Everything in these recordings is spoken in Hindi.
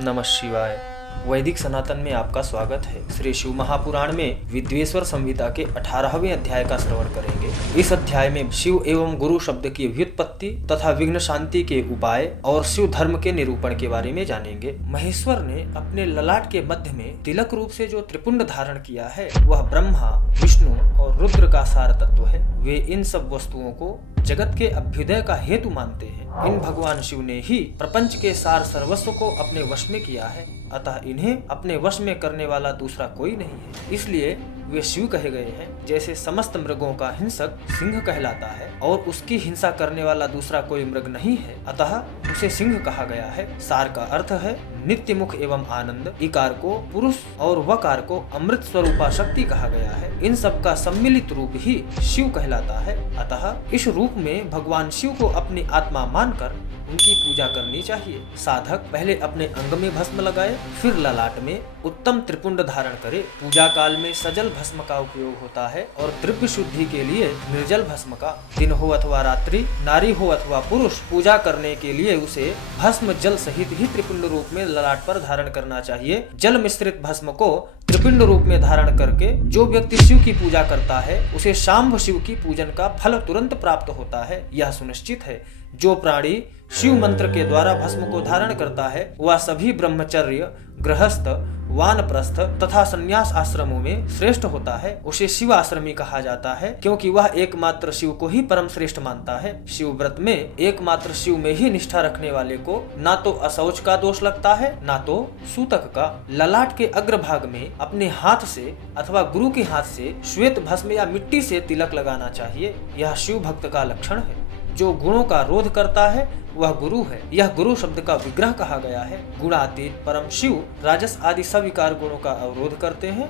नमः शिवाय। वैदिक सनातन में आपका स्वागत है। श्री शिव महापुराण में विद्वेश्वर संहिता के 18वें अध्याय का श्रवण करेंगे। इस अध्याय में शिव एवं गुरु शब्द की व्युत्पत्ति तथा विघ्न शांति के उपाय और शिव धर्म के निरूपण के बारे में जानेंगे। महेश्वर ने अपने ललाट के मध्य में तिलक रूप से जो त्रिपुंड धारण किया है वह ब्रह्मा, विष्णु और रुद्र का सार तत्व है। वे इन सब वस्तुओं को जगत के अभ्युदय का हेतु मानते हैं। इन भगवान शिव ने ही प्रपंच के सार सर्वस्व को अपने वश में किया है, अतः इन्हें अपने वश में करने वाला दूसरा कोई नहीं है। इसलिए वे शिव कहे गए हैं। जैसे समस्त मृगों का हिंसक सिंह कहलाता है और उसकी हिंसा करने वाला दूसरा कोई मृग नहीं है, अतः उसे सिंह कहा गया है। सार का अर्थ है नित्य मुख एवं आनंद। इकार को पुरुष और वकार को अमृत स्वरूपा शक्ति कहा गया है। इन सब का सम्मिलित रूप ही शिव कहलाता है। अतः इस रूप में भगवान शिव को अपनी आत्मा मानकर उनकी पूजा करनी चाहिए। साधक पहले अपने अंग में भस्म लगाए, फिर ललाट में उत्तम त्रिपुंड धारण करे। पूजा काल में सजल भस्म का उपयोग होता है और द्रव्य शुद्धि के लिए निर्जल भस्म का। दिन हो अथवा रात्रि, नारी हो अथवा पुरुष, पूजा करने के लिए उसे भस्म जल सहित ही त्रिपुंड रूप में ललाट पर धारण करना चाहिए। जल मिश्रित भस्म को त्रिपिंड रूप में धारण करके जो व्यक्ति शिव की पूजा करता है उसे शाम्भ शिव की पूजन का फल तुरंत प्राप्त होता है। यह सुनिश्चित है। जो प्राणी शिव मंत्र के द्वारा भस्म को धारण करता है वह सभी ब्रह्मचर्य, गृहस्थ, वानप्रस्थ तथा संन्यास आश्रमों में श्रेष्ठ होता है। उसे शिव आश्रमी कहा जाता है क्योंकि वह एकमात्र शिव को ही परम श्रेष्ठ मानता है। शिव व्रत में एकमात्र शिव में ही निष्ठा रखने वाले को ना तो असौच का दोष लगता है ना तो सूतक का। ललाट के अग्रभाग में अपने हाथ से अथवा गुरु के हाथ से श्वेत भस्म या मिट्टी से तिलक लगाना चाहिए। यह शिव भक्त का लक्षण है। जो गुणों का रोध करता है वह गुरु है। यह गुरु शब्द का विग्रह कहा गया है। गुणातीत परम शिव राजस आदि सविकार गुणों का अवरोध करते हैं,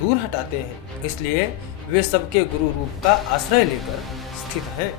दूर हटाते हैं। इसलिए वे सबके गुरु रूप का आश्रय लेकर स्थित हैं।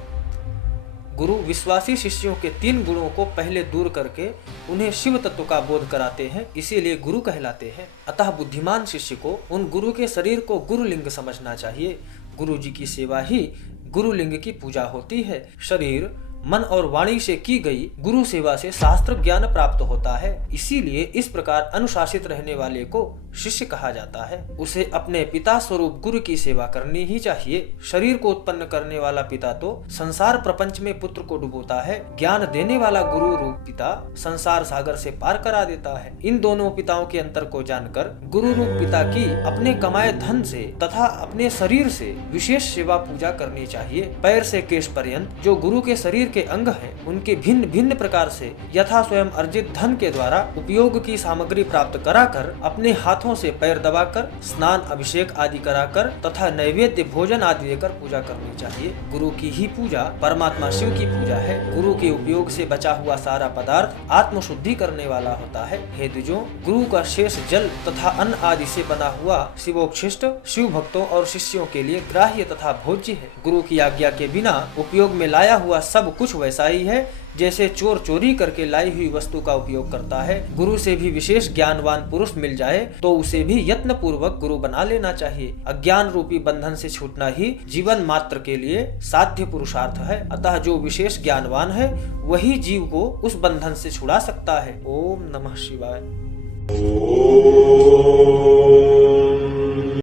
गुरु विश्वासी शिष्यों के 3 गुणों को पहले दूर करके उन्हें शिव तत्व का बोध कराते हैं, इसीलिए गुरु कहलाते हैं। अतः बुद्धिमान शिष्य को उन गुरु के शरीर को गुरुलिंग समझना चाहिए। गुरु जी की सेवा ही गुरुलिंग की पूजा होती है। शरीर, मन और वाणी से की गई गुरु सेवा से शास्त्र ज्ञान प्राप्त होता है। इसीलिए इस प्रकार अनुशासित रहने वाले को शिष्य कहा जाता है। उसे अपने पिता स्वरूप गुरु की सेवा करनी ही चाहिए। शरीर को उत्पन्न करने वाला पिता तो संसार प्रपंच में पुत्र को डुबोता है। ज्ञान देने वाला गुरु रूप पिता संसार सागर से पार करा देता है। इन दोनों पिताओं के अंतर को जानकर गुरु रूप पिता की अपने कमाए धन से तथा अपने शरीर से विशेष सेवा पूजा करनी चाहिए। पैर से केश पर्यंत जो गुरु के शरीर के अंग हैं, उनके भिन्न भिन्न प्रकार से यथा स्वयं अर्जित धन के द्वारा उपयोग की सामग्री प्राप्त कराकर अपने हाथों से पैर दबाकर स्नान, अभिषेक आदि कराकर तथा नैवेद्य, भोजन आदि देकर पूजा करनी चाहिए। गुरु की ही पूजा परमात्मा शिव की पूजा है। गुरु के उपयोग से बचा हुआ सारा पदार्थ आत्म शुद्धि करने वाला होता है। हे द्विजों, गुरु का शेष जल तथा अन्न आदि से बना हुआ शिवोच्छिष्ट शिव भक्तों और शिष्यों के लिए ग्राह्य तथा भोज्य है। गुरु की आज्ञा के बिना उपयोग में लाया हुआ सब कुछ वैसा ही है जैसे चोर चोरी करके लाई हुई वस्तु का उपयोग करता है। गुरु से भी विशेष ज्ञानवान पुरुष मिल जाए तो उसे भी यत्न पूर्वक गुरु बना लेना चाहिए। अज्ञान रूपी बंधन से छूटना ही जीवन मात्र के लिए साध्य पुरुषार्थ है। अतः जो विशेष ज्ञानवान है वही जीव को उस बंधन से छुड़ा सकता है। ओम नमः शिवाय।